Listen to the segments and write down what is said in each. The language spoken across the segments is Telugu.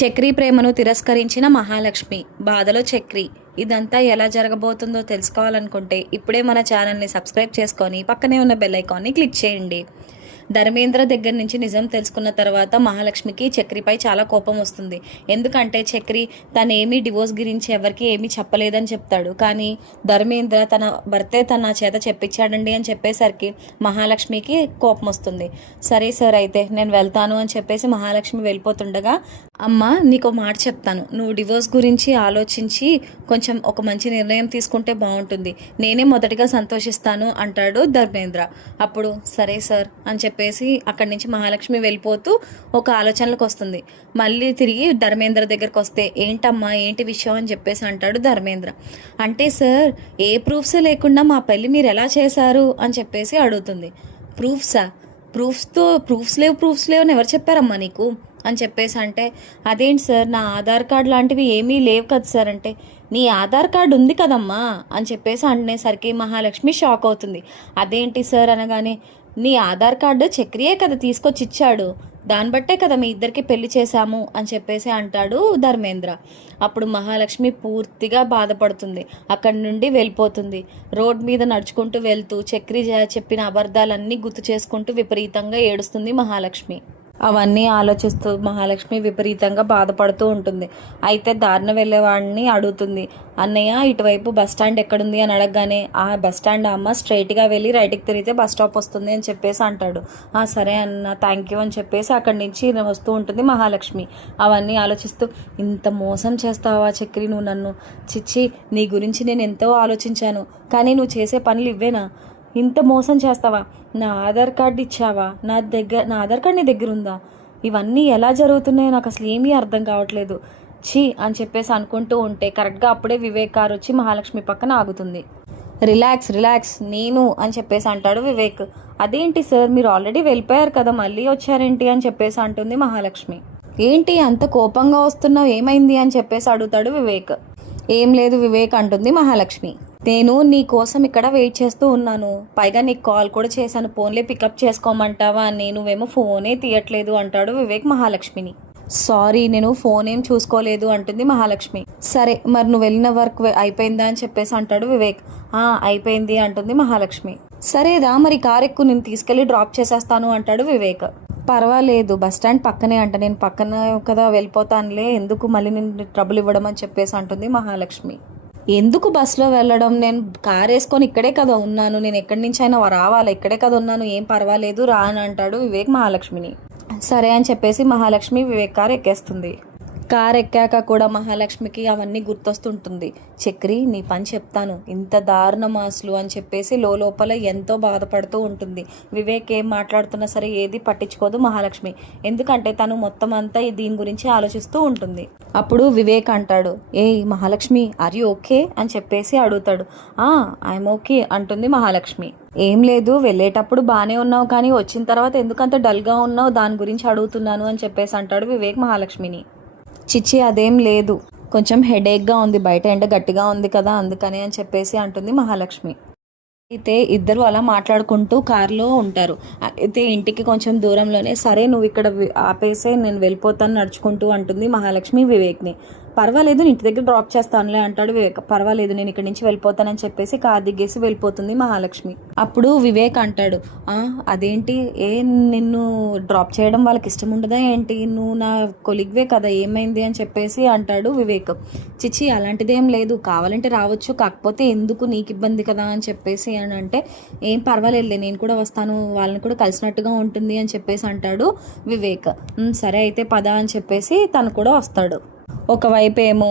చక్రి ప్రేమను తిరస్కరించిన మహాలక్ష్మి, బాధలో చక్రి. ఇదంతా ఎలా జరగబోతుందో తెలుసుకోవాలనుకుంటే ఇప్పుడే మన ఛానల్ని సబ్స్క్రైబ్ చేసుకొని పక్కనే ఉన్న బెల్ ఐకాన్ని క్లిక్ చేయండి. ధర్మేంద్ర దగ్గర నుంచి నిజం తెలుసుకున్న తర్వాత మహాలక్ష్మికి చక్రిపై చాలా కోపం వస్తుంది. ఎందుకంటే చక్రి తనేమీ డివోర్స్ గురించి ఎవరికి ఏమీ చెప్పలేదని చెప్తాడు. కానీ ధర్మేంద్ర తన భర్తే తన చేత చెప్పించాడండి అని చెప్పేసరికి మహాలక్ష్మికి కోపం వస్తుంది. సరే సార్, అయితే నేను వెళ్తాను అని చెప్పేసి మహాలక్ష్మి వెళ్ళిపోతుండగా, అమ్మ నీకు మాట చెప్తాను, నువ్వు డివోర్స్ గురించి ఆలోచించి కొంచెం ఒక మంచి నిర్ణయం తీసుకుంటే బాగుంటుంది, నేనే మొదటిగా సంతోషిస్తాను అంటాడు ధర్మేంద్ర. అప్పుడు సరే సార్ అని చెప్పేసి అక్కడి నుంచి మహాలక్ష్మి వెళ్ళిపోతూ ఒక ఆలోచనలకు వస్తుంది. మళ్ళీ తిరిగి ధర్మేంద్ర దగ్గరకు వస్తే, ఏంటమ్మా ఏంటి విషయం అని చెప్పేసి అంటాడు ధర్మేంద్ర. అంటే సార్, ఏ ప్రూఫ్స్ లేకుండా మా పెళ్ళి మీరు ఎలా చేశారు అని చెప్పేసి అడుగుతుంది. ప్రూఫ్సా? ప్రూఫ్స్ లేవు అని ఎవరు చెప్పారమ్మా నీకు అని చెప్పేసి అంటే, అదేంటి సార్, నా ఆధార్ కార్డు లాంటివి ఏమీ లేవు కదా సార్ అంటే, నీ ఆధార్ కార్డు ఉంది కదమ్మా అని చెప్పేసి అనేసరికి మహాలక్ష్మి షాక్ అవుతుంది. అదేంటి సార్ అనగానే, నీ ఆధార్ కార్డు చక్రియే కదా తీసుకొచ్చి ఇచ్చాడు, దాన్ని బట్టే కదా మీ ఇద్దరికి పెళ్లి చేశాము అని చెప్పేసి అంటాడు ధర్మేంద్ర. అప్పుడు మహాలక్ష్మి పూర్తిగా బాధపడుతుంది, అక్కడి నుండి వెళ్ళిపోతుంది. రోడ్ మీద నడుచుకుంటూ వెళ్తూ చక్రి చెప్పిన అబద్ధాలన్నీ గుర్తు చేసుకుంటూ విపరీతంగా ఏడుస్తుంది మహాలక్ష్మి. అవన్నీ ఆలోచిస్తూ మహాలక్ష్మి విపరీతంగా బాధపడుతూ ఉంటుంది. అయితే దారిన వెళ్ళేవాడిని అడుగుతుంది, అన్నయ్య ఇటువైపు బస్ స్టాండ్ ఎక్కడుంది అని అడగగానే, ఆ బస్ స్టాండ్ అమ్మ స్ట్రైట్గా వెళ్ళి రైట్కి తిరిగితే బస్ స్టాప్ వస్తుంది అని చెప్పేసి అంటాడు. సరే అన్న, థ్యాంక్ యూ అని చెప్పేసి అక్కడి నుంచి వస్తూ ఉంటుంది మహాలక్ష్మి. అవన్నీ ఆలోచిస్తూ, ఇంత మోసం చేస్తావా చక్రి నువ్వు నన్ను, చిచ్చి నీ గురించి నేను ఎంతో ఆలోచించాను, కానీ నువ్వు చేసే పనులు ఇవ్వేనా, ఇంత మోసం చేస్తావా, నా ఆధార్ కార్డు ఇచ్చావా, నా ఆధార్ కార్డు నీ దగ్గర ఉందా, ఇవన్నీ ఎలా జరుగుతున్నాయో నాకు అసలు ఏమీ అర్థం కావట్లేదు, ఛీ అని చెప్పేసి అనుకుంటూ ఉంటే కరెక్ట్గా అప్పుడే వివేక్ కారు వచ్చి మహాలక్ష్మి పక్కన ఆగుతుంది. రిలాక్స్ నేను అని చెప్పేసి అంటాడు వివేక్. అదేంటి సార్, మీరు ఆల్రెడీ వెళ్ళిపోయారు కదా, మళ్ళీ వచ్చారేంటి అని చెప్పేసి అంటుంది మహాలక్ష్మి. ఏంటి అంత కోపంగా వస్తున్నావు, ఏమైంది అని చెప్పేసి అడుగుతాడు వివేక్. ఏం లేదు వివేక్ అంటుంది మహాలక్ష్మి. నేను నీ కోసం ఇక్కడ వెయిట్ చేస్తూ ఉన్నాను, పైగా నీకు కాల్ కూడా చేశాను, ఫోన్లే పికప్ చేసుకోమంటావా అని, నువ్వేమో ఫోనే తీయట్లేదు అంటాడు వివేక్ మహాలక్ష్మిని. సారీ, నేను ఫోన్ ఏం చూసుకోలేదు అంటుంది మహాలక్ష్మి. సరే మరి నువ్వు వెళ్ళిన వర్క్ అయిపోయిందా అని చెప్పేసి అంటాడు వివేక్. అయిపోయింది అంటుంది మహాలక్ష్మి. సరేదా మరి కార్ ఎక్కువ, నేను తీసుకెళ్ళి డ్రాప్ చేసేస్తాను అంటాడు వివేక్. పర్వాలేదు, బస్ స్టాండ్ పక్కనే అంట, నేను పక్కన కదా వెళ్ళిపోతానులే, ఎందుకు మళ్ళీ నేను ట్రబుల్ ఇవ్వడం అని చెప్పేసి అంటుంది మహాలక్ష్మి. ఎందుకు బస్సులో వెళ్ళడం, నేను కార్ వేసుకొని ఇక్కడే కదా ఉన్నాను, నేను ఎక్కడి నుంచి అయినా రావాలా, ఇక్కడే కదా ఉన్నాను, ఏం పర్వాలేదు రా అని అంటాడు వివేక్ మహాలక్ష్మిని. సరే అని చెప్పేసి మహాలక్ష్మి వివేక్ కార్ ఎక్కేస్తుంది. కార్ ఎక్కాక కూడా మహాలక్ష్మికి అవన్నీ గుర్తొస్తుంటుంది. చక్రి నీ పని చెప్తాను, ఇంత దారుణం అసలు అని చెప్పేసి లోపల ఎంతో బాధపడుతూ ఉంటుంది. వివేక్ ఏం మాట్లాడుతున్నా సరే ఏది పట్టించుకోదు మహాలక్ష్మి, ఎందుకంటే తను మొత్తం అంతా దీని గురించి ఆలోచిస్తూ ఉంటుంది. అప్పుడు వివేక్ అంటాడు, మహాలక్ష్మి ఆర్ యూ ఓకే అని చెప్పేసి అడుగుతాడు. ఐఎమ్ ఓకే అంటుంది మహాలక్ష్మి. ఏం లేదు, వెళ్ళేటప్పుడు బాగానే ఉన్నావు, కానీ వచ్చిన తర్వాత ఎందుకంత డల్గా ఉన్నావు దాని గురించి అడుగుతున్నాను అని చెప్పేసి అంటాడు వివేక్ మహాలక్ష్మిని. చిచ్చి అదేం లేదు, కొంచెం హెడేక్గా ఉంది, బయట ఎండ గట్టిగా ఉంది కదా అందుకని అని చెప్పేసి అంటుంది మహాలక్ష్మి. అయితే ఇద్దరు అలా మాట్లాడుకుంటూ కారులో ఉంటారు. అయితే ఇంటికి కొంచెం దూరంలోనే, సరే నువ్వు ఇక్కడ ఆపేసే నేను వెళ్ళిపోతాను నడుచుకుంటూ అంటుంది మహాలక్ష్మి వివేక్ని. పర్వాలేదు, ఇంటి దగ్గర డ్రాప్ చేస్తానులే అంటాడు వివేక్. పర్వాలేదు, నేను ఇక్కడి నుంచి వెళ్ళిపోతానని చెప్పేసి కార్ దిగేసి వెళ్ళిపోతుంది మహాలక్ష్మి. అప్పుడు వివేక్ అంటాడు, అదేంటి, నిన్ను డ్రాప్ చేయడం వాళ్ళకి ఇష్టం ఉండదా ఏంటి, నువ్వు నా కొలిగ్వే కదా, ఏమైంది అని చెప్పేసి అంటాడు వివేక్. చిచ్చి అలాంటిదేం లేదు, కావాలంటే రావచ్చు, కాకపోతే ఎందుకు నీకు ఇబ్బంది కదా అని చెప్పేసి అని అంటే, ఏం పర్వాలేదులే నేను కూడా వస్తాను, వాళ్ళని కూడా కలిసినట్టుగా ఉంటుంది అని చెప్పేసి అంటాడు వివేక్. సరే అయితే పద అని చెప్పేసి తను కూడా వస్తాడు. ఒకవైపు ఏమో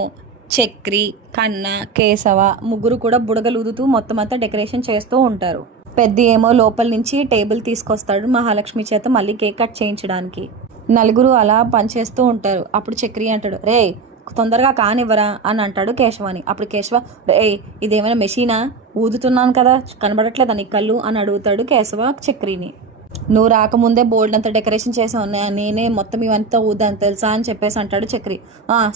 చక్రి, కన్న, కేశవ ముగ్గురు కూడా బుడగలు ఊదుతూ మొత్తం అంతా డెకరేషన్ చేస్తూ ఉంటారు. పెద్ద ఏమో లోపల నుంచి టేబుల్ తీసుకొస్తాడు మహాలక్ష్మి చేత మళ్ళీ కేక్ కట్ చేయించడానికి. నలుగురు అలా పనిచేస్తూ ఉంటారు. అప్పుడు చక్రి అంటాడు, రే తొందరగా కానివ్వరా అని అంటాడు కేశవని. అప్పుడు కేశవ, ఇదేమైనా మెషీనా, ఊదుతున్నాను కదా కనబడట్లేదా నీ కళ్ళు అని అడుగుతాడు కేశవ చక్రిని. నువ్వు రాకముందే బోల్డ్ అంతా డెకరేషన్ చేసావు, నేనే మొత్తం ఇవంతా ఊదాను తెలుసా అని చెప్పేసి అంటాడు చక్రి.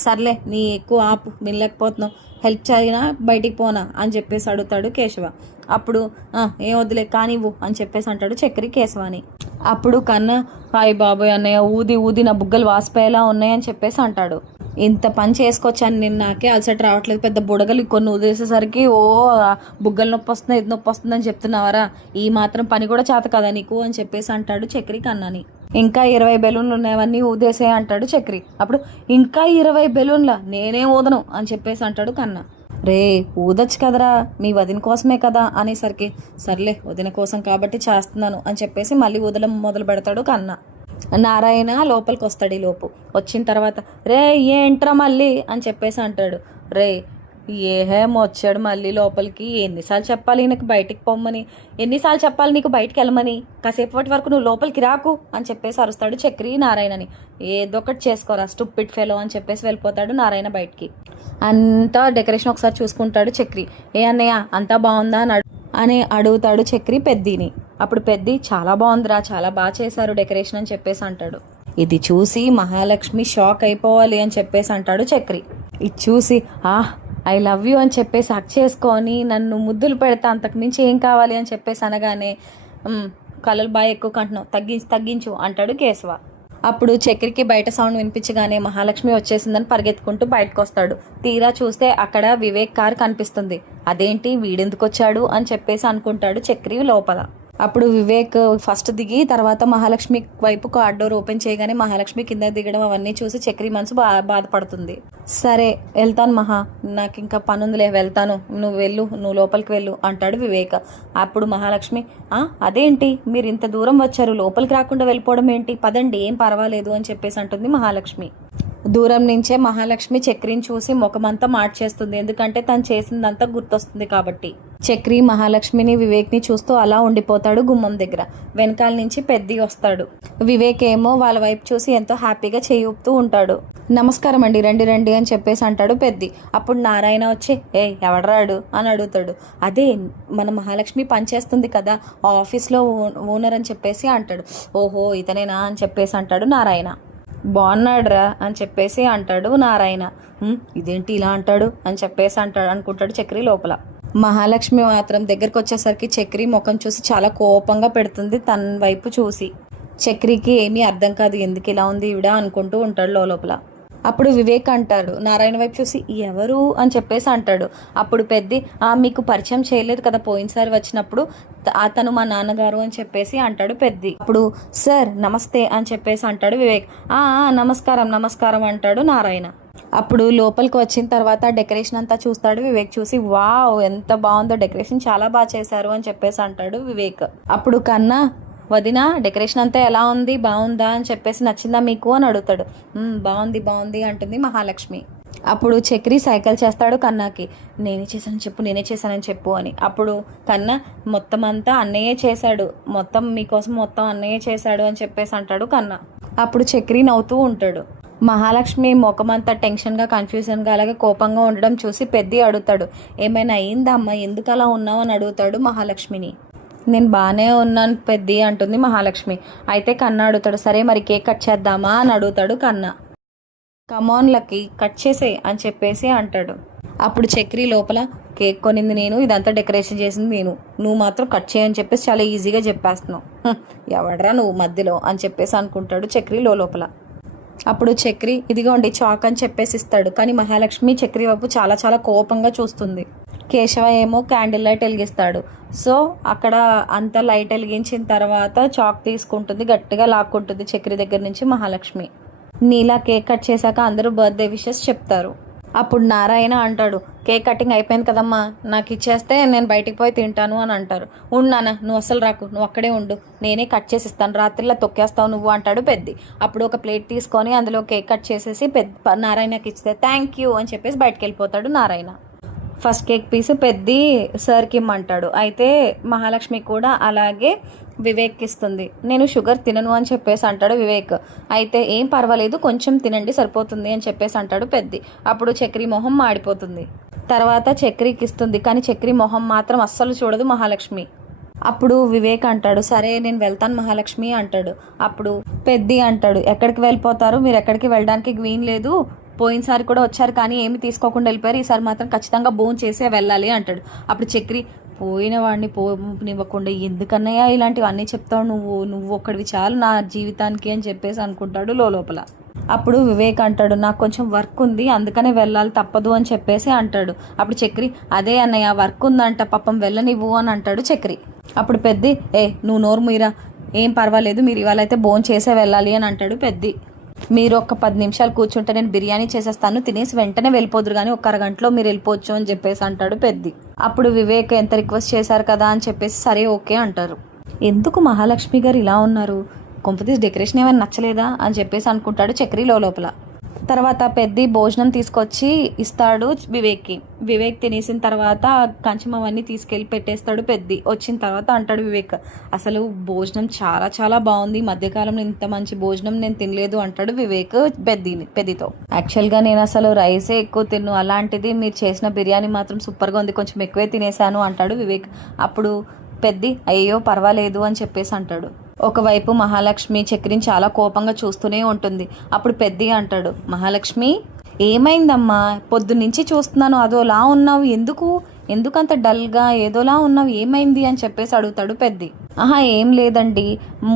సర్లే నీ ఎక్కువ ఆపు, వినలేకపోతున్నావు, హెల్ప్ చేయనా బయటికి పోనా అని చెప్పేసి అడుగుతాడు కేశవ. అప్పుడు ఏం వద్దులే కానివ్వు అని చెప్పేసి అంటాడు చక్రి కేశవాని. అప్పుడు కన్నా హాయ్ బాబోయ్ అన్నయ్య ఊది ఊది నా బుగ్గలు వాసిపోయేలా ఉన్నాయని చెప్పేసి అంటాడు. ఇంత పని చేసుకొచ్చాను నేను, నాకే అలసట రావట్లేదు, పెద్ద బుడగలు కొన్ని ఊదేసేసరికి బుగ్గలు నొప్పి వస్తుంది ఇది నొప్పి వస్తుంది అని చెప్తున్నావరా, ఈ మాత్రం పని కూడా చేత కదా నీకు అని చెప్పేసి అంటాడు చక్రి కన్నాని. ఇంకా 20 బెలూన్లు ఉన్నాయవన్నీ ఊదేసే అంటాడు చక్రి. అప్పుడు ఇంకా 20 బెలూన్ల, నేనేం ఊదను అని చెప్పేసి అంటాడు కన్నా. రే ఊదొచ్చు కదరా, మీ వదిన కోసమే కదా అనేసరికి సర్లే వదిన కోసం కాబట్టి చేస్తున్నాను అని చెప్పేసి మళ్ళీ ఊదడం మొదలు పెడతాడు కన్నా. నారాయణ లోపలికి వస్తాడు. ఈ లోపు వచ్చిన తర్వాత రే ఏంట్రా మళ్ళీ అని చెప్పేసి అంటాడు. రే ఏమో వచ్చాడు మళ్ళీ లోపలికి, ఎన్నిసార్లు చెప్పాలి నీకు బయటికి పొమ్మని, ఎన్నిసార్లు చెప్పాలి నీకు బయటికి వెళ్ళమని, కాసేపటి వరకు నువ్వు లోపలికి రాకు అని చెప్పేసి అరుస్తాడు చక్రి నారాయణని. ఏదో ఒకటి చేసుకోరా స్టూపిడ్ ఫెలో అని చెప్పేసి వెళ్ళిపోతాడు నారాయణ బయటికి. అంతా డెకరేషన్ ఒకసారి చూసుకుంటాడు చక్రి. ఏ అన్నయ్య అంతా బాగుందా అని అడుగుతాడు చక్రి పెద్దిని. అప్పుడు పెద్ది చాలా బాగుందిరా, చాలా బాగా చేశారు డెకరేషన్ అని చెప్పేసి అంటాడు. ఇది చూసి మహాలక్ష్మి షాక్ అయిపోవాలి అని చెప్పేసి అంటాడు చక్రి. ఇది చూసి ఐ లవ్ యూ అని చెప్పేసి హక్ చేసుకొని నన్ను ముద్దులు పెడతా అంతకు మించి ఏం కావాలి అని చెప్పేసి అనగానే కలలు బాగా ఎక్కువ కంటున్నావు, తగ్గించు అంటాడు కేశవ. అప్పుడు చక్రికి బయట సౌండ్ వినిపించగానే మహాలక్ష్మి వచ్చేసిందని పరిగెత్తుకుంటూ బయటకు వస్తాడు. తీరా చూస్తే అక్కడ వివేక్ కార్ కనిపిస్తుంది. అదేంటి వీడెందుకు వచ్చాడు అని చెప్పేసి అనుకుంటాడు చక్రి లోపల. అప్పుడు వివేక్ ఫస్ట్ దిగి తర్వాత మహాలక్ష్మి వైపు కార్ డోర్ ఓపెన్ చేయగానే మహాలక్ష్మి కింద దిగడం అవన్నీ చూసి చక్రి మనసు బాధపడుతుంది. సరే వెళ్తాను మహా, నాకు ఇంకా పనుందిలే వెళ్తాను, నువ్వు వెళ్ళు, నువ్వు లోపలికి వెళ్ళు అంటాడు వివేక్. అప్పుడు మహాలక్ష్మి అదేంటి మీరు ఇంత దూరం వచ్చారు, లోపలికి రాకుండా వెళ్ళిపోవడం ఏంటి, పదండి ఏం పర్వాలేదు అని చెప్పేసి అంటుంది మహాలక్ష్మి. దూరం నుంచే మహాలక్ష్మి చక్రిని చూసి ముఖమంతా మార్చేస్తుంది, ఎందుకంటే తను చేసిందంతా గుర్తొస్తుంది కాబట్టి. చక్రి మహాలక్ష్మిని వివేక్ని చూస్తూ అలా ఉండిపోతాడు గుమ్మం దగ్గర. వెనకాల నుంచి పెద్ది వస్తాడు. వివేక్ ఏమో వాళ్ళ వైపు చూసి ఎంతో హ్యాపీగా చేయి ఊపుతూ ఉంటాడు. నమస్కారం అండి, రండి రండి అని చెప్పేసి అంటాడు పెద్ది. అప్పుడు నారాయణ వచ్చి ఎవడరాడు అని అడుగుతాడు. అదే మన మహాలక్ష్మి పనిచేస్తుంది కదా ఆఫీస్లో ఓనర్ అని చెప్పేసి అంటాడు. ఓహో ఇతనేనా అని చెప్పేసి అంటాడు నారాయణ. బాగున్నాడురా అని చెప్పేసి అంటాడు నారాయణ. ఇదేంటి ఇలా అంటాడు అని చెప్పేసి అనుకుంటాడు చక్రి లోపల. మహాలక్ష్మి మాత్రం దగ్గరకు వచ్చేసరికి చక్రి ముఖం చూసి చాలా కోపంగా పెడుతుంది తన వైపు చూసి. చక్రికి ఏమీ అర్థం కాదు, ఎందుకు ఇలా ఉంది ఈవిడ అనుకుంటూ ఉంటాడు లోపల. అప్పుడు వివేక్ అంటాడు నారాయణ వైపు చూసి ఎవరు అని చెప్పేసి అంటాడు. అప్పుడు పెద్ది మీకు పరిచయం చేయలేదు కదా పోయినసారి వచ్చినప్పుడు, అతను మా నాన్నగారు అని చెప్పేసి అంటాడు పెద్ది. అప్పుడు సార్ నమస్తే అని చెప్పేసి అంటాడు వివేక్. నమస్కారం నమస్కారం అంటాడు నారాయణ. అప్పుడు లోపలికి వచ్చిన తర్వాత డెకరేషన్ అంతా చూస్తాడు వివేక్. చూసి వావ్ ఎంత బాగుందో డెకరేషన్, చాలా బాగా చేశారు అని చెప్పేసి అంటాడు వివేక్. అప్పుడు కన్నా వదిన డెకరేషన్ అంతా ఎలా ఉంది, బాగుందా అని చెప్పేసి నచ్చిందా మీకు అని అడుగుతాడు. బాగుంది బాగుంది అంటుంది మహాలక్ష్మి. అప్పుడు చక్రి సైకిల్ చేస్తాడు కన్నాకి. నేనే చేశానని చెప్పు అని. అప్పుడు కన్నా మొత్తం అంతా అన్నయ్యే చేశాడు, మొత్తం మీకోసం మొత్తం అన్నయ్యే చేశాడు అని చెప్పేసి అంటాడు కన్నా. అప్పుడు చక్రి నవ్వుతూ ఉంటాడు. మహాలక్ష్మి ముఖమంతా టెన్షన్గా కన్ఫ్యూజన్గా అలాగే కోపంగా ఉండడం చూసి పెద్ది అడుగుతాడు. ఏమైనా అయిందా అమ్మ, ఎందుకు అలా ఉన్నావు అని అడుగుతాడు మహాలక్ష్మిని. నేను బాగానే ఉన్నాను పెద్ది అంటుంది మహాలక్ష్మి. అయితే కన్నా అడుగుతాడు. సరే మరి కేక్ కట్ చేద్దామా అని అడుగుతాడు కన్నా. కమాన్లకి కట్ చేసే అని చెప్పేసి అంటాడు. అప్పుడు చక్రి లోపల కేక్ కొనింది నేను, ఇదంతా డెకరేషన్ చేసింది నేను, నువ్వు మాత్రం కట్ చేయని చెప్పేసి చాలా ఈజీగా చెప్పేస్తున్నావు, ఎవడరా నువ్వు మధ్యలో అని చెప్పేసి అనుకుంటాడు చక్రి లోపల. అప్పుడు చక్రి ఇదిగోండి చాక్ అని చెప్పేసి ఇస్తాడు. కానీ మహాలక్ష్మి చక్రి వైపు చాలా చాలా కోపంగా చూస్తుంది. కేశవ ఏమో క్యాండిల్ లైట్ వెలిగిస్తాడు. సో అక్కడ అంత లైట్ వెలిగించిన తర్వాత చాక్ తీసుకుంటుంది, గట్టిగా లాక్కుంటుంది చక్రి దగ్గర నుంచి మహాలక్ష్మి. నీలా కేక్ కట్ చేశాక అందరూ బర్త్డే విషెస్ చెప్తారు. అప్పుడు నారాయణ అంటాడు కేక్ కటింగ్ అయిపోయింది కదమ్మా, నాకు ఇచ్చేస్తే నేను బయటికి పోయి తింటాను అని అంటారు. ఉన్నానా నువ్వు అసలు రాకు, నువ్వు అక్కడే ఉండు, నేనే కట్ చేసి ఇస్తాను, రాత్రిలా తొక్కేస్తావు నువ్వు అంటాడు పెద్ది. అప్పుడు ఒక ప్లేట్ తీసుకొని అందులో కేక్ కట్ చేసేసి నారాయణకి ఇస్తే థ్యాంక్ యూ అని చెప్పేసి బయటకు వెళ్ళిపోతాడు Narayana. First cake piece Peddi సార్కి ఇమ్మంటాడు. అయితే మహాలక్ష్మి కూడా అలాగే వివేక్ ఇస్తుంది. నేను షుగర్ తినను అని చెప్పేసి అంటాడు వివేక్. అయితే ఏం పర్వాలేదు కొంచెం తినండి సరిపోతుంది అని చెప్పేసి అంటాడు పెద్ది. అప్పుడు చక్రి మొహం మాడిపోతుంది. తర్వాత చక్రికి ఇస్తుంది, కానీ చక్రి మొహం మాత్రం అస్సలు చూడదు మహాలక్ష్మి. అప్పుడు వివేక్ అంటాడు సరే నేను వెళ్తాను మహాలక్ష్మి అంటాడు. అప్పుడు పెద్ది అంటాడు ఎక్కడికి వెళ్ళిపోతారు, మీరు ఎక్కడికి వెళ్ళడానికి వీలు లేదు, పోయినసారి కూడా వచ్చారు కానీ ఏమి తీసుకోకుండా వెళ్ళిపోయారు, ఈసారి మాత్రం ఖచ్చితంగా భోజనం చేసే వెళ్ళాలి అంటాడు. అప్పుడు చక్రి పోయిన వాడిని పోనివ్వకుండా ఎందుకన్నయ్యా ఇలాంటివన్నీ చెప్తావు నువ్వు ఒక్కడివి చాలు నా జీవితానికి అని చెప్పేసి అనుకుంటాడు లోపల. అప్పుడు వివేక్ అంటాడు, నాకు కొంచెం వర్క్ ఉంది అందుకనే వెళ్ళాలి తప్పదు అని చెప్పేసి అంటాడు. అప్పుడు చక్రి, అదే అన్నయ్య వర్క్ ఉందంట పాపం వెళ్ళనివ్వు అని అంటాడు చక్రి. అప్పుడు పెద్ది, నువ్వు నోరు మీరా, ఏం పర్వాలేదు మీరు ఇవాళ అయితే భోజనం చేసే వెళ్ళాలి అని అంటాడు పెద్ది. మీరు ఒక 10 నిమిషాలు కూర్చుంటే నేను బిర్యానీ చేసేస్తాను, తినేసి వెంటనే వెళ్ళిపోదురు కానీ ఒక అరగంటలో మీరు వెళ్ళిపోవచ్చు అని చెప్పేసి అంటాడు పెద్ది. అప్పుడు వివేక్ ఎంత రిక్వెస్ట్ చేశారు కదా అని చెప్పేసి సరే ఓకే అంటారు. ఎందుకు మహాలక్ష్మి గారు ఇలా ఉన్నారు, కొంపతీసి డెకరేషన్ ఏమైనా నచ్చలేదా అని చెప్పేసి అనుకుంటాడు చక్రి లోపల. తర్వాత పెద్ది భోజనం తీసుకొచ్చి ఇస్తాడు వివేక్కి. వివేక్ తినేసిన తర్వాత కంచం అవన్నీ తీసుకెళ్ళి పెట్టేస్తాడు పెద్ది. వచ్చిన తర్వాత అంటాడు వివేక్, అసలు భోజనం చాలా చాలా బాగుంది, మధ్యకాలంలో ఇంత మంచి భోజనం నేను తినలేదు అంటాడు వివేక్ పెద్దితో. యాక్చువల్గా నేను అసలు రైసే ఎక్కువ తిన్ను, అలాంటిది మీరు చేసిన బిర్యానీ మాత్రం సూపర్గా ఉంది, కొంచెం ఎక్కువే తినేసాను అంటాడు వివేక్. అప్పుడు పెద్ది, అయ్యో పర్వాలేదు అని చెప్పేసి అంటాడు. ఒకవైపు మహాలక్ష్మి చక్రిని చాలా కోపంగా చూస్తూనే ఉంటుంది. అప్పుడు పెద్ది అంటాడు, మహాలక్ష్మి ఏమైందమ్మా, పొద్దున్నుంచి చూస్తున్నాను అదోలా ఉన్నావు, ఎందుకంత డల్గా ఏదోలా ఉన్నావు, ఏమైంది అని చెప్పేసి అడుగుతాడు పెద్ది. ఏం లేదండి,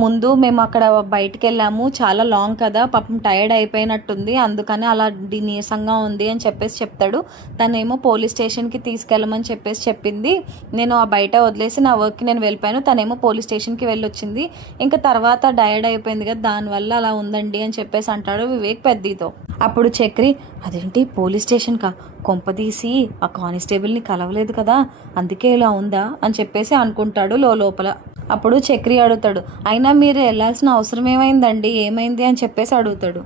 ముందు మేము అక్కడ బయటికి వెళ్ళాము, చాలా లాంగ్ కదా, పాపం టైర్డ్ అయిపోయినట్టుంది, అందుకని అలా నీరసంగా ఉంది అని చెప్పేసి చెప్తాడు. తనేమో పోలీస్ స్టేషన్కి తీసుకెళ్ళమని చెప్పేసి చెప్పింది, నేను ఆ బయట వదిలేసి నా వర్క్కి నేను వెళ్ళిపోయాను, తనేమో పోలీస్ స్టేషన్కి వెళ్ళొచ్చింది, ఇంకా తర్వాత టైర్డ్ అయిపోయింది కదా దానివల్ల అలా ఉందండి అని చెప్పేసి అంటాడు వివేక్ పెద్దితో. అప్పుడు చక్రి, అదేంటి పోలీస్ స్టేషన్కా, కొంపదీసి ఆ కానిస్టేబుల్ని కలవలేదు కదా అందుకే ఇలా ఉందా అని చెప్పేసి అనుకుంటాడు లోపల. అప్పుడు చక్రి అడుగుతాడు, అయినా మీరు వెళ్ళాల్సిన అవసరం ఏమైంది అని చెప్పేసి అడుగుతాడు.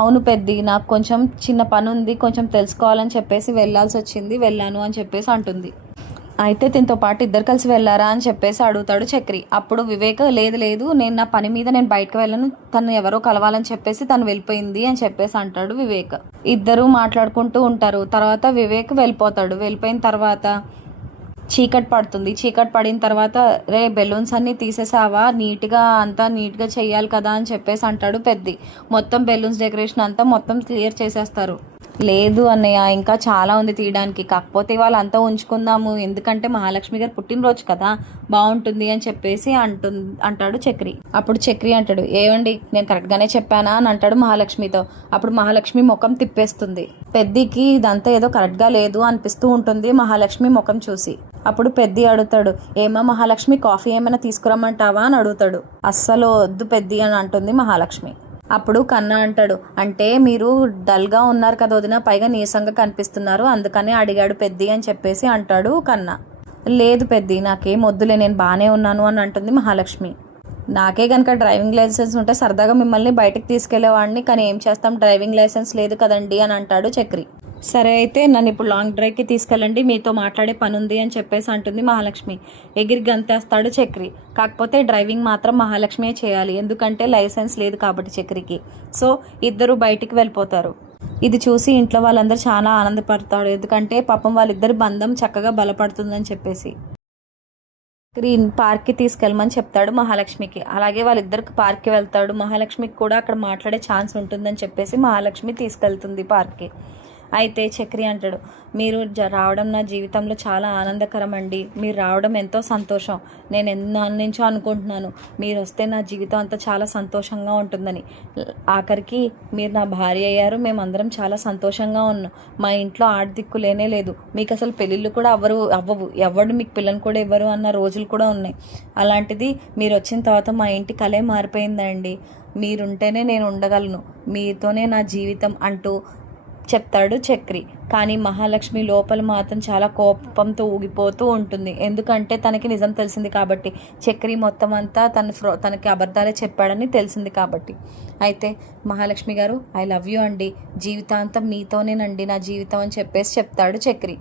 అవును పెద్ది, నాకు కొంచెం చిన్న పని ఉంది, కొంచెం తెలుసుకోవాలని చెప్పేసి వెళ్ళాల్సి వచ్చింది, వెళ్ళాను అని చెప్పేసి అంటుంది. అయితే దీంతో పాటు ఇద్దరు కలిసి వెళ్ళారా అని చెప్పేసి అడుగుతాడు చక్రి. అప్పుడు వివేక్, లేదు నేను నా పని మీద నేను బయటకు వెళ్ళను, తను ఎవరో కలవాలని చెప్పేసి తను వెళ్ళిపోయింది అని చెప్పేసి అంటాడు వివేక్. ఇద్దరు మాట్లాడుకుంటూ ఉంటారు. తర్వాత వివేక్ వెళ్ళిపోతాడు. వెళ్ళిపోయిన తర్వాత చీకటి పడుతుంది. చీకటి పడిన తర్వాత, బెలూన్స్ అన్నీ తీసేసావా, అంతా నీట్గా చెయ్యాలి కదా అని చెప్పేసి అంటాడు పెద్ది. మొత్తం బెలూన్స్ డెకరేషన్ అంతా మొత్తం క్లియర్ చేసేస్తారు. లేదు అన్నయ్య, ఇంకా చాలా ఉంది తీయడానికి, కాకపోతే వాళ్ళంతా ఉంచుకుందాము, ఎందుకంటే మహాలక్ష్మి గారు పుట్టినరోజు కదా బాగుంటుంది అని చెప్పేసి అంటాడు చక్రి. అప్పుడు చక్రి అంటాడు, ఏమండి నేను కరెక్ట్గానే చెప్పానా అని అంటాడు మహాలక్ష్మితో. అప్పుడు మహాలక్ష్మి ముఖం తిప్పేస్తుంది. పెద్దికి ఇదంతా ఏదో కరెక్ట్గా లేదు అనిపిస్తూ ఉంటుంది మహాలక్ష్మి ముఖం చూసి. అప్పుడు పెద్ది అడుగుతాడు, ఏమా మహాలక్ష్మి కాఫీ ఏమైనా తీసుకురమ్మంటావా అని అడుగుతాడు. అస్సలు వద్దు పెద్ది అని అంటుంది మహాలక్ష్మి. అప్పుడు కన్నా అంటాడు, అంటే మీరు డల్గా ఉన్నారు కదా వదిన, పైగా నీరసంగా కనిపిస్తున్నారు, అందుకనే అడిగాడు పెద్ది అని చెప్పేసి అంటాడు కన్నా. లేదు పెద్ది, నాకేం వద్దులే, నేను బాగానే ఉన్నాను అని అంటుంది మహాలక్ష్మి. నాకే కనుక డ్రైవింగ్ లైసెన్స్ ఉంటే సరదాగా మిమ్మల్ని బయటకు తీసుకెళ్లేవాడిని, కానీ ఏం చేస్తాం, డ్రైవింగ్ లైసెన్స్ లేదు కదండి అని అంటాడు చక్రి. సరే అయితే నన్ను ఇప్పుడు లాంగ్ డ్రైవ్కి తీసుకెళ్ళండి, మీతో మాట్లాడే పని ఉంది అని చెప్పేసి అంటుంది మహాలక్ష్మి. ఎగిరి గంతేస్తాడు చక్రి. కాకపోతే డ్రైవింగ్ మాత్రం మహాలక్ష్మియే చేయాలి, ఎందుకంటే లైసెన్స్ లేదు కాబట్టి చక్రికి. సో ఇద్దరు బయటికి వెళ్ళిపోతారు. ఇది చూసి ఇంట్లో వాళ్ళందరూ చాలా ఆనందపడతారు, ఎందుకంటే పాపం వాళ్ళిద్దరి బంధం చక్కగా బలపడుతుందని చెప్పేసి. గ్రీన్ పార్క్కి తీసుకెళ్ళమని చెప్తాడు మహాలక్ష్మికి. అలాగే వాళ్ళిద్దరికి పార్క్కి వెళ్తాడు. మహాలక్ష్మికి కూడా అక్కడ మాట్లాడే ఛాన్స్ ఉంటుందని చెప్పేసి మహాలక్ష్మి తీసుకెళ్తుంది పార్క్కి. అయితే చక్రి అంటాడు, మీరు రావడం నా జీవితంలో చాలా ఆనందకరం అండి, మీరు రావడం ఎంతో సంతోషం, నేను ఎన్నో నుంచో అనుకుంటున్నాను మీరు వస్తే నా జీవితం అంతా చాలా సంతోషంగా ఉంటుందని. ఆఖరికి మీరు నా భార్య అయ్యారు, మేమందరం చాలా సంతోషంగా ఉన్నాం, మా ఇంట్లో ఆడదిక్కు లేనే లేదు, మీకు అసలు పెళ్ళిళ్ళు కూడా అవ్వవు, ఎవరు మీకు పిల్లలు కూడా ఇవ్వరు అన్న రోజులు కూడా ఉన్నాయి. అలాంటిది మీరు వచ్చిన తర్వాత మా ఇంటి కలే మారిపోయిందండి, మీరుంటేనే నేను ఉండగలను, మీతోనే నా జీవితం అంటూ చెప్తాడు చక్రి. కానీ మహాలక్ష్మి లోపల మాత్రం చాలా కోపంతో ఊగిపోతూ ఉంటుంది, ఎందుకంటే తనకి నిజం తెలిసింది కాబట్టి, చక్రి మొత్తం అంతా తనకి అబద్ధాలే చెప్పాడని తెలిసింది కాబట్టి. అయితే మహాలక్ష్మి గారు, ఐ లవ్ యూ అండి, జీవితాంతం మీతోనేనండి నా జీవితం అని చెప్పేసి చెప్తాడు చక్రి.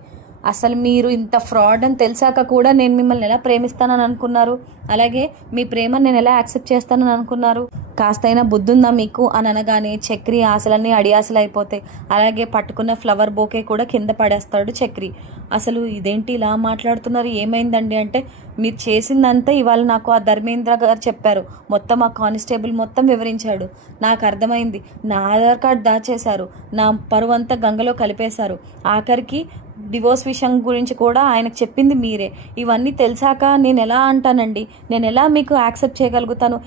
అసలు మీరు ఇంత ఫ్రాడ్ అని తెలిసాక కూడా నేను మిమ్మల్ని ఎలా ప్రేమిస్తానని అనుకున్నారు, అలాగే మీ ప్రేమను నేను ఎలా యాక్సెప్ట్ చేస్తానని అనుకున్నారు, కాస్తైనా బుద్ధి ఉందా మీకు అని అనగానే చక్రి ఆశలన్నీ అడియాసలు అయిపోతాయి. అలాగే పట్టుకున్న ఫ్లవర్ బోకే కూడా కింద పడేస్తాడు చక్రి. అసలు ఇదేంటి ఇలా మాట్లాడుతున్నారు, ఏమైందండి అంటే, మీరు చేసిందంతా ఇవాళ నాకు ఆ ధర్మేంద్ర గారు చెప్పారు, మొత్తం ఆ కానిస్టేబుల్ మొత్తం వివరించాడు, నాకు అర్థమైంది, నా ఆధార్ కార్డ్ దాచేశారు, నా పరువంతా గంగలో కలిపేశారు, ఆఖరికి డివోర్స్ విషయం గురించి కూడా ఆయనకు చెప్పింది మీరే. ఇవన్నీ తెలిసాక నేను ఎలా అంటానండి, నేను ఎలా మీకు యాక్సెప్ట్ చేయగలుగుతాను?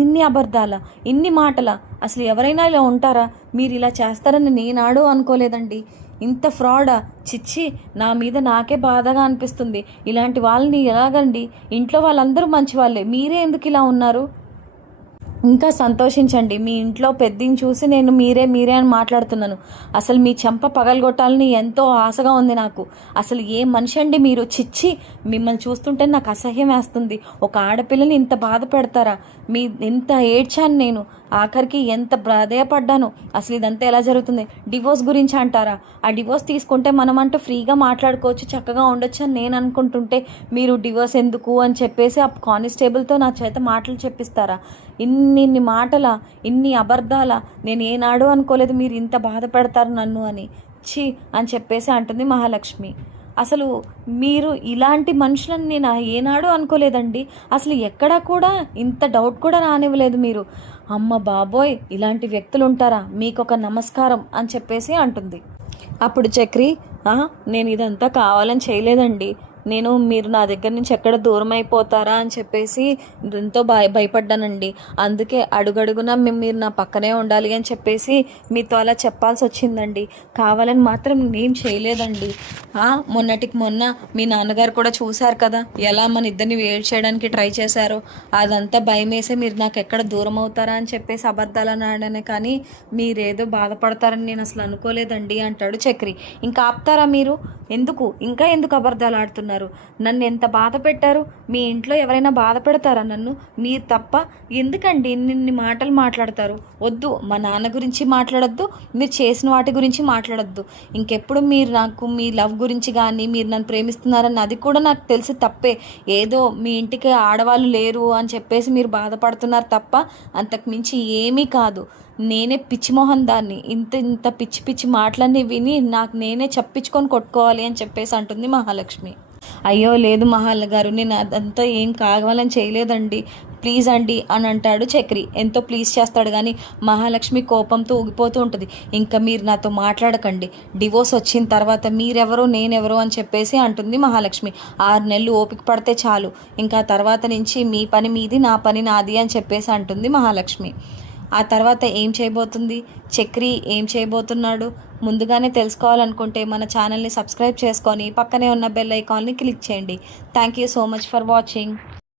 ఇన్ని అబద్ధాల, ఇన్ని మాటల, అసలు ఎవరైనా ఇలా ఉంటారా? మీరు ఇలా చేస్తారని నేనాడు అనుకోలేదండి. ఇంత ఫ్రాడా? చిచ్చి, నా మీద నాకే బాధగా అనిపిస్తుంది. ఇలాంటి వాళ్ళని ఎలాగండి? ఇంట్లో వాళ్ళందరూ మంచి వాళ్ళే, మీరే ఎందుకు ఇలా ఉన్నారు? ఇంకా సంతోషించండి, మీ ఇంట్లో పెద్దని చూసి నేను మీరే అని మాట్లాడుతున్నాను. అసలు మీ చెంప పగలగొట్టాలని ఎంతో ఆశగా ఉంది నాకు. అసలు ఏ మనిషి అండి మీరు? చిచ్చి, మిమ్మల్ని చూస్తుంటే నాకు అసహ్యం వేస్తుంది. ఒక ఆడపిల్లని ఇంత బాధ పెడతారా? మీ ఎంత ఏడ్చాను నేను, ఆఖరికి ఎంత ప్రాధేయపడ్డాను. అసలు ఇదంతా ఎలా జరుగుతుంది? డివోర్స్ గురించి అంటారా? ఆ డివోర్స్ తీసుకుంటే మనం అంటూ ఫ్రీగా మాట్లాడుకోవచ్చు, చక్కగా ఉండొచ్చు అని నేను అనుకుంటుంటే మీరు డివోర్స్ ఎందుకు అని చెప్పేసి ఆ కానిస్టేబుల్తో నా చేత మాటలు చెప్పిస్తారా? ఇన్ని మాటల, ఇన్ని అబద్ధాల? నేను ఏనాడు అనుకోలేదు మీరు ఇంత బాధ పెడతారు నన్ను అని. ఛీ అని చెప్పేసి అంటుంది మహాలక్ష్మి. అసలు మీరు ఇలాంటి మనుషులని నేను ఏనాడు అనుకోలేదండి. అసలు ఎక్కడా కూడా ఇంత డౌట్ కూడా రానివ్వలేదు మీరు. అమ్మ బాబోయ్, ఇలాంటి వ్యక్తులు ఉంటారా? మీకు ఒక నమస్కారం అని చెప్పేసి అంటుంది. అప్పుడు చక్రి, నేను ఇదంతా కావాలని చేయలేదండి. మీరు నా దగ్గర నుంచి ఎక్కడ దూరం అయిపోతారా అని చెప్పేసి ఎంతో భయపడ్డానండి. అందుకే అడుగడుగునా మీరు నా పక్కనే ఉండాలి అని చెప్పేసి మీతో అలా చెప్పాల్సి వచ్చిందండి. కావాలని మాత్రం నేను చేయలేదండి. మొన్నటికి మొన్న మీ నాన్నగారు కూడా చూశారు కదా, ఎలా మన ఇద్దరిని వేడి చేయడానికి ట్రై చేశారో. అదంతా భయం వేసే మీరు నాకు ఎక్కడ దూరం అవుతారా అని చెప్పేసి అబద్ధాలని ఆడానే, కానీ మీరేదో బాధపడతారని నేను అసలు అనుకోలేదండి అంటాడు చక్రి. ఇంకా ఆపుతారా మీరు? ఇంకా ఎందుకు అబద్ధాలు ఆడుతున్నారు? నన్ను ఎంత బాధ పెట్టారు? మీ ఇంట్లో ఎవరైనా బాధ పెడతారా నన్ను? మీరు తప్ప. ఎందుకండి ఇన్ని మాటలు మాట్లాడతారు? వద్దు, మా నాన్న గురించి మాట్లాడొద్దు, మీరు చేసిన వాటి గురించి మాట్లాడొద్దు. ఇంకెప్పుడు మీరు నాకు మీ లవ్ గురించి కానీ, మీరు నన్ను ప్రేమిస్తున్నారని అది కూడా నాకు తెలిసి తప్పే. ఏదో మీ ఇంటికి ఆడవాళ్ళు లేరు అని చెప్పేసి మీరు బాధపడుతున్నారు తప్ప అంతకు మించి ఏమీ కాదు. నేనే పిచ్చిమోహన్ దాన్ని. ఇంత పిచ్చి పిచ్చి మాటలన్నీ విని నాకు నేనే చెప్పించుకొని కొట్టుకోవాలి అని చెప్పేసి అంటుంది మహాలక్ష్మి. అయ్యో లేదు మహాల్ గారు, నేను అదంతా ఏం కావాలని చేయలేదండి, ప్లీజ్ అండి అని అంటాడు చక్రి. ఎంతో ప్లీజ్ చేస్తాడు, కానీ మహాలక్ష్మి కోపంతో ఊగిపోతూ ఉంటుంది. ఇంకా మీరు నాతో మాట్లాడకండి, డివోర్స్ వచ్చిన తర్వాత మీరెవరో నేనెవరో అని చెప్పేసి అంటుంది మహాలక్ష్మి. 6 నెలలు ఓపిక పడితే చాలు, ఇంకా తర్వాత నుంచి మీ పని మీది, నా పని నాది అని చెప్పేసి అంటుంది మహాలక్ష్మి. ఆ తర్వాత ఏం చేయబోతుంది చక్రి, ఏం చేయబోతున్నాడు? ముందుగానే తెలుసుకోవాలనుకుంటే మన ఛానల్ని సబ్స్క్రైబ్ చేసుకొని పక్కనే ఉన్న బెల్ ఐకాన్ని క్లిక్ చేయండి. Thank you so much for watching.